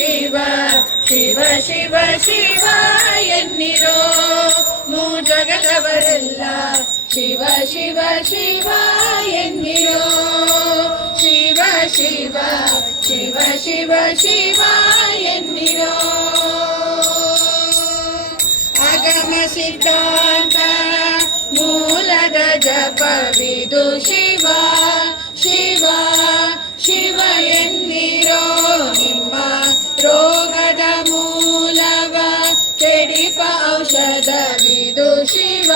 ಶಿವ ಶಿವ ಶಿವ ಶಿವ ಎನ್ನಿರೋ ಜಗದವರೆಲ್ಲ ಶಿವ ಶಿವ ಶಿವ ಎನ್ನಿರೋ ಶಿವ ಶಿವ ಶಿವ ಶಿವ ಶಿವ ಎನ್ನಿರೋ ಆಗಮ ಸಿದ್ಧಾಂತ ಮೂಲದ ಜಪವಿದು ಶಿವ ಶಿವ ಶಿವ ಎನ್ನಿರೋ ನಿಮ್ಮ ರೋಗದ ಮೂಲವ ಕೆಡಿಪ ಔಷಧವಿದು ಶಿವ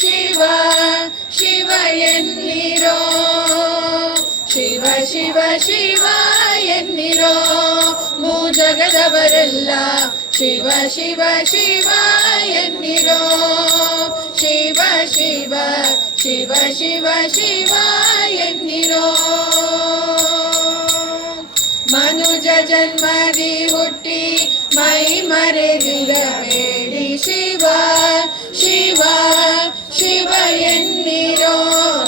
ಶಿವ ಶಿವ ಎನ್ನಿರೋ ಶಿವ ಶಿವ ಶಿವ ಎನ್ನಿರೋ ಜಗದವರೆಲ್ಲ ಶಿವ ಶಿವ ಶಿವ ಎನ್ನಿರೋ ಶಿವ ಶಿವ ಶಿವ ಶಿವ ಶಿವ ಎನ್ನಿರೋ ಮನುಜ ಜನ್ಮದಿ ಹುಟ್ಟಿ ಮೈ ಮರೆದಿರಬೇಡಿ ಶಿವ ಶಿವ ಶಿವ ಎನ್ನಿರೋ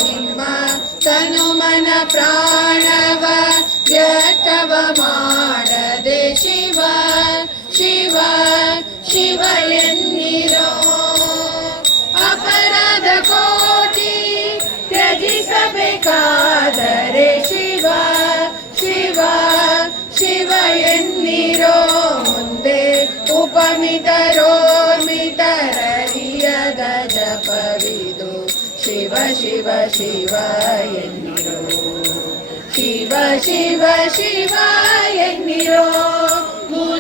ನಿಮ್ಮ ತನು ಮನ ಪ್ರಾಣವ ವ್ಯರ್ಥವ ಮಾಡದೆ ಶಿವ ಶಿವ ಶಿವ ಎನ್ನಿರೋ ಅಪರಾಧ ಕೋಟಿ ತ್ಯಜಿಸಬೇಕಾದರೆ ಶಿವ ಶಿವ ಶಿವ ಎನ್ನಿರೋ ಮುಂದೆ ಉಪಮಿತರೋರ್ಮಿತರರಿಯದ ಜಪವಿದು ಶಿವ ಶಿವ ಶಿವ ಎನ್ನಿರೋ ಶಿವ ಶಿವ ಶಿವ ಎನ್ನಿರೋ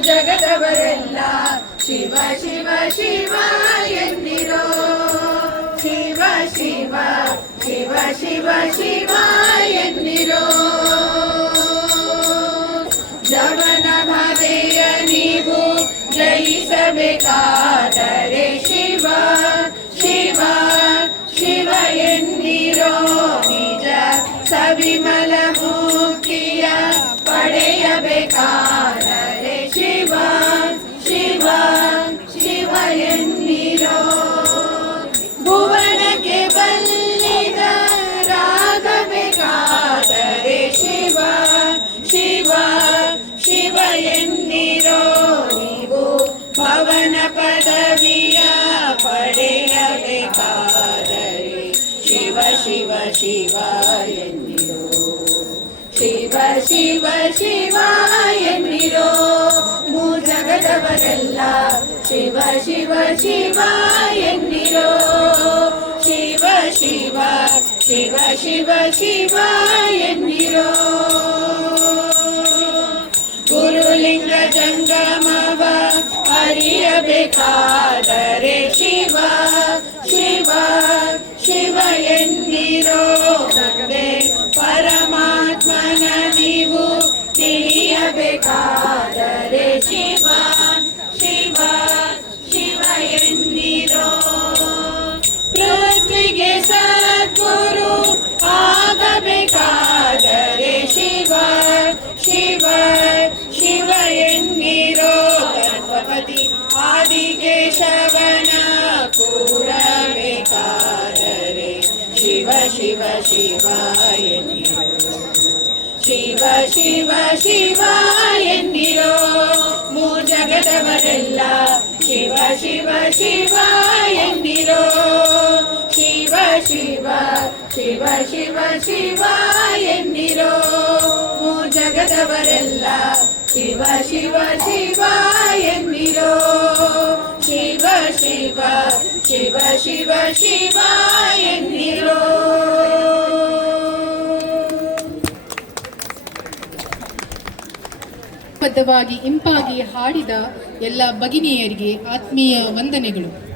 ಜಗದವರೆಲ್ಲ ಶಿವ ಶಿವ ಶಿವ ಎನ್ನಿರೋ ಶಿವ ಶಿವ ಶಿವ ಶಿವ ಶಿವ ಎನ್ನಿರೋ ಜವನ ಬಾಧೆಯ ನೀವು ಜಯಿಸಬೇಕಾದರೆ ಶಿವ ಶಿವ ಶಿವ ಎನ್ನಿರೋ ನಿಜ ಸವಿಮಲ ಮುಕ್ತಿಯ ಪಡೆಯಬೇಕಾದರೆ ಶಿವ ಶಿವ ಶಿವ ಎನ್ನಿರೋ ಭುವನಕ್ಕೆ ಬಲ್ಲಿದರಾಗಬೇಕಾದರೆ ಶಿವ ಶಿವ ಶಿವ ಎನ್ನಿರೋ ನೀವು ಭವನ ಪದವಿಯ ಪಡೆಯಬೇಕಾದರೆ ಶಿವ ಶಿವ ಶಿವ ಎನ್ನಿರೋ ಶಿವ ಶಿವ ಶಿವ ಎನ್ನಿರೋ ಜಗದವರೆಲ್ಲ ಶಿವ ಶಿವ ಶಿವ ಎನ್ನಿರೋ ಶಿವ ಶಿವ ಶಿವ ಶಿವ ಶಿವ ಎನ್ನಿರೋ ಗುರುಲಿಂಗ ಜಂಗಮವ ಅರಿಯಬೇಕಾದರೆ ಶಿವ ಶಿವ ಶಿವ ಎನ್ನಿರೋ ತಂದೆ ಪರಮಾತ್ಮನ ನೀವು ತಿಳಿಯಬೇಕಾದರೆ ಶಿವ ಶಿವ ಶಿವ ಎನ್ನಿರೋ ಪೃಥ್ವಿಗೆ ಸದ್ಗುರು ಆಗಬೇಕಾದರೆ ಶಿವ ಶಿವ ಶಿವ ಎನ್ನಿರೋ ಗಣಪತಿ ಆದಿಕೇಶವನ ಕೂಡಬೇಕಾದರೆ ಶಿವ ಶಿವ ಶಿವ ಎನ್ನಿರೋ ಶಿವ ಶಿವ ಶಿವ ಎನ್ನಿರೋ ಜಗದವರೆಲ್ಲ ಶಿವ ಶಿವ ಶಿವ ಎನ್ನಿರೋ ಶಿವ ಶಿವ ಶಿವ ಶಿವ ಶಿವ ಎನ್ನಿರೋ ಜಗದವರೆಲ್ಲ ಶಿವ ಶಿವ ಶಿವ ಎನ್ನಿರೋ ಶಿವ ಶಿವ ಶಿವ ಶಿವ ಶಿವ ಎನ್ನಿರೋ ಬದ್ಧವಾಗಿ ಇಂಪಾಗಿ ಹಾಡಿದ ಎಲ್ಲ ಭಗಿನಿಯರಿಗೆ ಆತ್ಮೀಯ ವಂದನೆಗಳು.